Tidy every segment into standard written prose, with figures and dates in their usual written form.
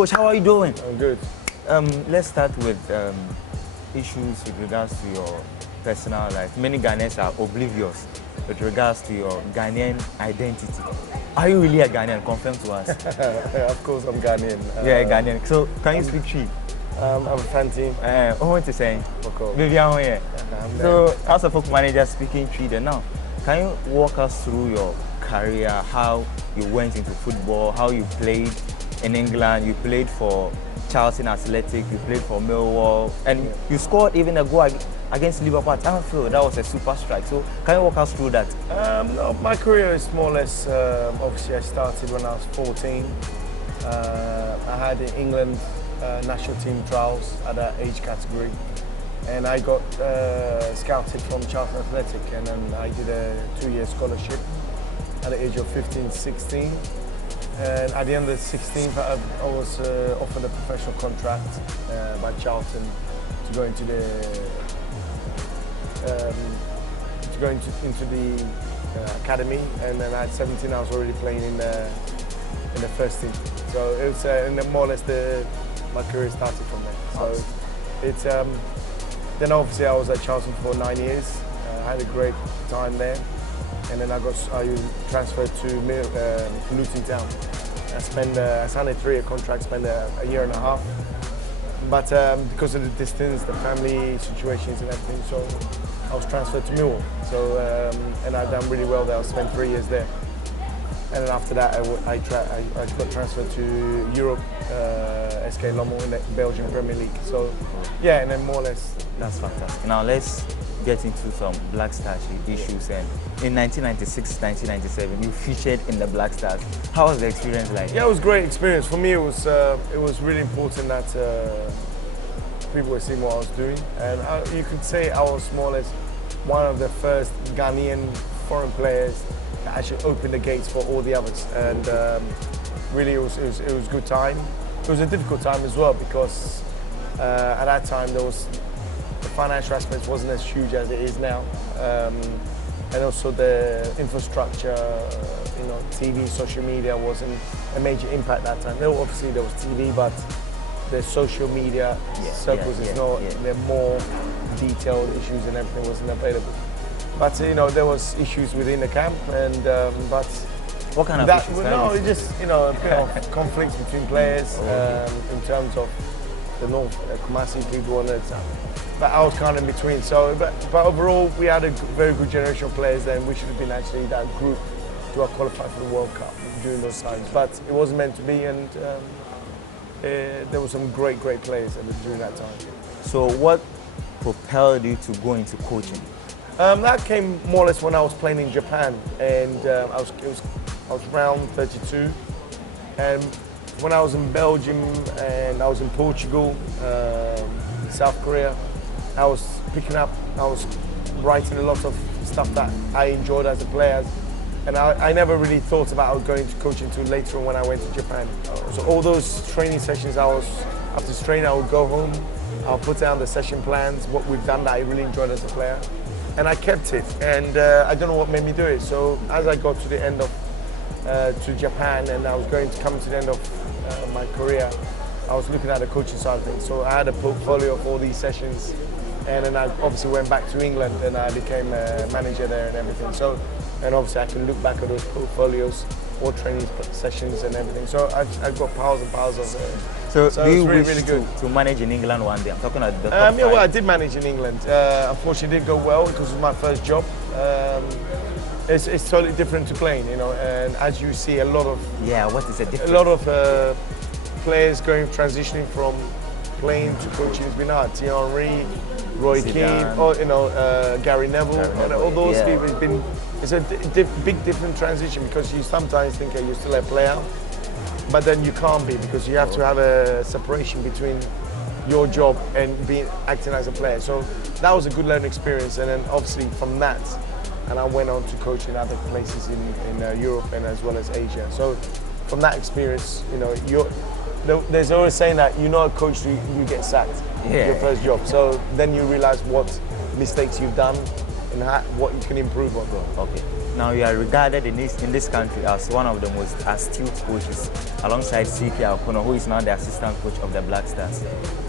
Coach, how are you doing? I'm good. Let's start with issues with regards to your personal life. Many Ghanaians are oblivious with regards to your Ghanaian identity. Are you really a Ghanaian? Confirm to us. Of course, I'm Ghanaian. Yeah, Ghanaian. So, can you speak Twi? I'm a Fanti. What want to say? Okay. Baby, I'm here. So, as a folk manager speaking Twi, then now, can you walk us through your career, how you went into football, how you played in England, you played for Charlton Athletic, you played for Millwall, and you scored even a goal against Liverpool at Anfield. That was a super strike. So can you walk us through that? No, my career is more or less, obviously I started when I was 14. I had the England national team trials at that age category. And I got scouted from Charlton Athletic, and then I did a 2-year scholarship at the age of 15, 16. And at the end of the 16th, I was offered a professional contract by Charlton to go into the into the academy. And then at 17, I was already playing in the first team. So it was, and then more or less my career started from there. So it's then obviously I was at Charlton for 9 years. I had a great time there. And then I transferred to Luton Town. I signed a 3-year contract, spent a year and a half. But because of the distance, the family situations and everything, so I was transferred to Millwall. So, and I've done really well there. I spent 3 years there. And then after that, I got transferred to Europe, SK Lommel in the Belgian Premier League. So, yeah, and then more or less. That's fantastic. Now let's get into some Black Stars issues. And in 1996, 1997, you featured in the Black Stars. How was the experience like? Yeah, it was a great experience. For me, it was really important that people were seeing what I was doing. And you could say I was more or less one of the first Ghanaian foreign players that actually opened the gates for all the others. And really, it was a good time. It was a difficult time as well because at that time the financial aspect wasn't as huge as it is now, and also the infrastructure, TV, social media wasn't a major impact that time. Obviously there was TV, but the social media circles is not. There are more detailed issues and everything wasn't available. But there was issues within the camp, and but what kind of issues? No, it just a bit of conflicts between players in terms of the North Kumasi people wanted. But I was kind of in between. So, but overall, we had a very good generation of players then. We should have been actually that group to have qualified for the World Cup during those times. But it wasn't meant to be, and there were some great players during that time. So, what propelled you to go into coaching? That came more or less when I was playing in Japan, and I was around 32, and when I was in Belgium and I was in Portugal, South Korea, I was writing a lot of stuff that I enjoyed as a player, and I never really thought about going to coaching until later on when I went to Japan. So all those training sessions, after training I would go home, I'll put down the session plans, what we've done that I really enjoyed as a player, and I kept it, and I don't know what made me do it. So as I got to the end of, to Japan, and I was come to the end of my career, I was looking at the coaching side of things. So I had a portfolio of all these sessions, and then I obviously went back to England and I became a manager there and everything. So, and obviously I can look back at those portfolios, all training sessions and everything. So I've got piles and piles of So do you really, wish really good. to manage in England one day? I'm talking about the top yeah, well, I did manage in England. Unfortunately, it didn't go well because it was my first job. It's totally different to playing, and as you see, a lot of players transitioning from playing to coaching has been hard. Thierry Henry, Roy Keane, Gary Neville, and all those people. It's a big different transition because you sometimes think you're still a player, but then you can't be because you have to have a separation between your job and acting as a player. So that was a good learning experience, and then obviously from that, and I went on to coach in other places in Europe and as well as Asia. So from that experience, there's always saying that you're not a coach till you get sacked, your first job. So then you realize what mistakes you've done, and what you can improve on. Okay. Now you are regarded in this country as one of the most astute coaches, alongside CK Akono, who is now the assistant coach of the Black Stars,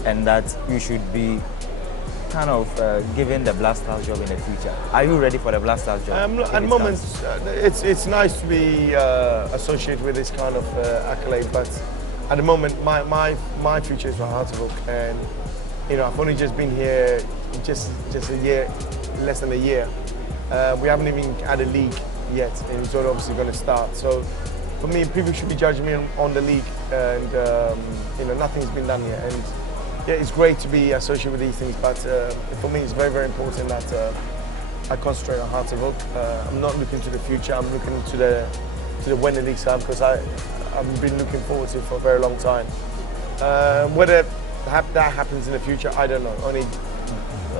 and that you should be kind of given the Black Stars job in the future. Are you ready for the Black Stars job? At the moment, it's nice to be associated with this kind of accolade, but at the moment, my future is for Hearts of Oak, and I've only just been here just a year, less than a year. We haven't even had a league yet, and it's obviously going to start. So for me, people should be judging me on the league, and nothing's been done yet. And yeah, it's great to be associated with these things, but for me, it's very, very important that I concentrate on Hearts of Oak. I'm not looking to the future. I'm looking to the when the league starts, because I've been looking forward to it for a very long time. Whether that happens in the future, I don't know. Only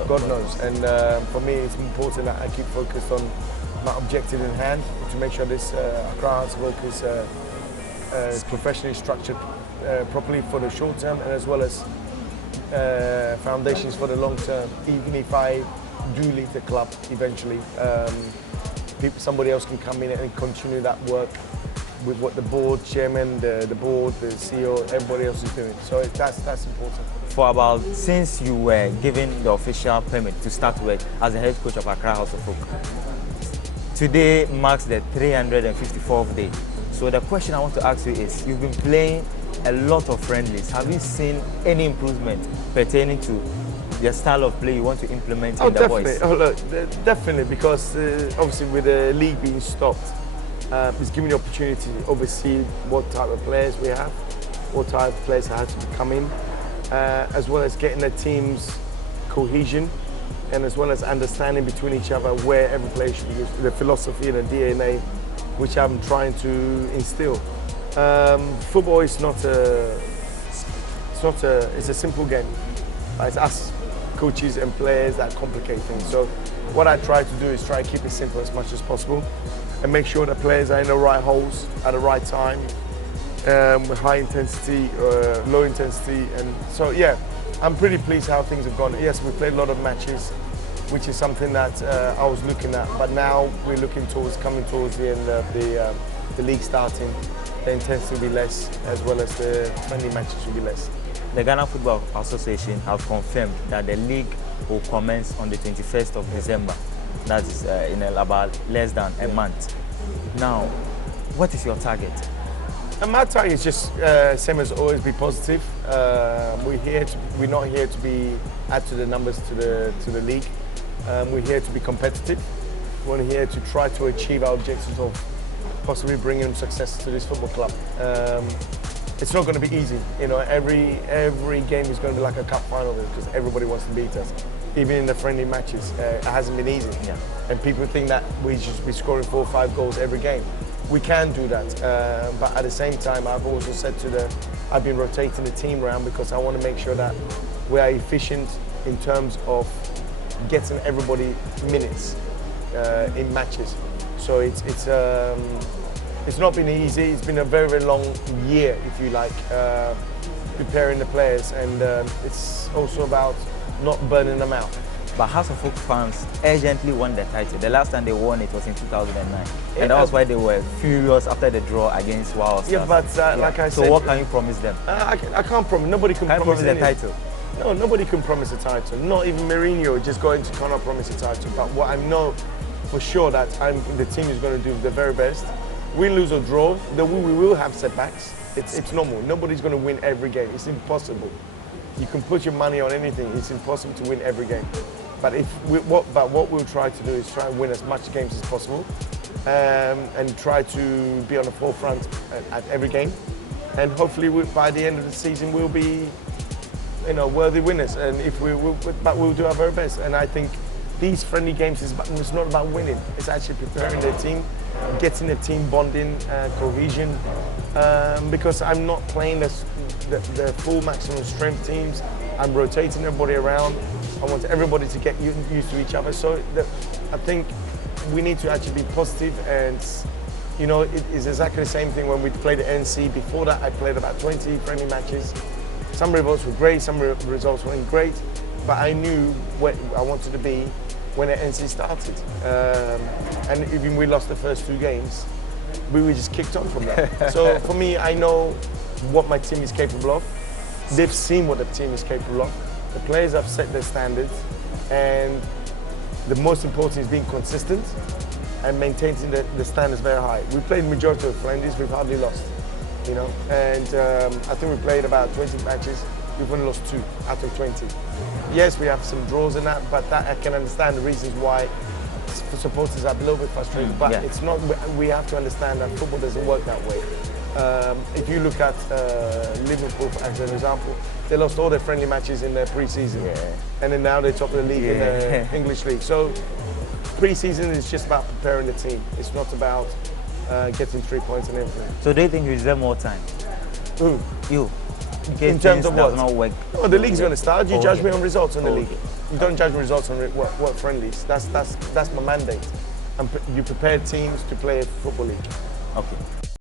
God knows. And for me, it's important that I keep focused on my objective in hand, to make sure this Accra Hearts of Oak is professionally structured properly for the short term, and as well as foundations for the long term. Even if I do leave the club eventually, somebody else can come in and continue that work with what the board, chairman, the board, the CEO, everybody else is doing. So that's important. For about, since you were given the official permit to start work as the head coach of Accra House of Oak, today marks the 354th day. So the question I want to ask you is, you've been playing a lot of friendlies. Have you seen any improvement pertaining to the style of play you want to implement in the boys? Oh, look, definitely, because obviously with the league being stopped, it's giving the opportunity to oversee what type of players we have, what type of players have to come in, as well as getting the team's cohesion, and as well as understanding between each other where every player should be used, the philosophy and the DNA, which I'm trying to instill. Football is it's a simple game. It's us coaches and players that complicate things. So what I try to do is try to keep it simple as much as possible, and make sure the players are in the right holes at the right time, with high intensity, low intensity. And so yeah, I'm pretty pleased how things have gone. Yes, we played a lot of matches, which is something that I was looking at, but now we're looking coming towards the end of the league starting. The intensity will be less, as well as the friendly matches will be less. The Ghana Football Association have confirmed that the league will commence on the 21st of December. That is in about less than a month. Now, what is your target? My target is just same as always, be positive. We're not here to add to the numbers to the league. We're here to be competitive. We're here to try to achieve our objectives of possibly bringing success to this football club. It's not going to be easy. Every game is going to be like a cup final, because everybody wants to beat us. Even in the friendly matches, it hasn't been easy. Yeah. And people think that we should be scoring 4 or 5 goals every game. We can do that, but at the same time, I've also said I've been rotating the team around, because I want to make sure that we are efficient in terms of getting everybody minutes in matches. So it's not been easy. It's been a very, very long year, if you like, preparing the players, and it's also about not burning them out. But House of Oak fans urgently won the title. The last time they won it was in 2009, and that was why they were furious after the draw against Wow Stars. Yeah, but like I said, so what can you promise them? I can't promise. Nobody can promise the title. No, nobody can promise a title. Not even Mourinho just cannot promise a title. But what I know for sure, that the team is going to do the very best. Win, lose or draw, we will have setbacks. It's normal. Nobody's going to win every game. It's impossible. You can put your money on anything. It's impossible to win every game. But what we'll try to do is try and win as much games as possible, and try to be on the forefront at every game. And hopefully, by the end of the season, we'll be, worthy winners. And but we'll do our very best. And I think these friendly games it's not about winning. It's actually preparing the team, getting the team bonding, cohesion. Because I'm not playing the full maximum strength teams. I'm rotating everybody around. I want everybody to get used to each other. So I think we need to actually be positive, and it is exactly the same thing when we played the NC. Before that, I played about 20 friendly matches. Some results were great, some results weren't great, but I knew where I wanted to be, when the NC started. And even we lost the first 2 games, we were just kicked on from that. So for me, I know what my team is capable of. They've seen what the team is capable of. The players have set their standards, and the most important is being consistent and maintaining the standards very high. We played majority of Flanders, we've hardly lost, you know. And I think we played about 20 matches, we've only lost 2 out of 20. Yes, we have some draws in that, but that I can understand the reasons why supporters are a little bit frustrated. But it's not. We have to understand that football doesn't work that way. If you look at Liverpool, as an example, they lost all their friendly matches in their pre-season, and then now they're top of the league in the English league. So pre-season is just about preparing the team. It's not about getting 3 points and everything. So do you think you deserve more time? Who? You. In terms of what? Not work. No, the league's going to start. You judge me on results on the league. You don't judge me results on what friendlies. That's my mandate. And you prepare teams to play a football league. Okay.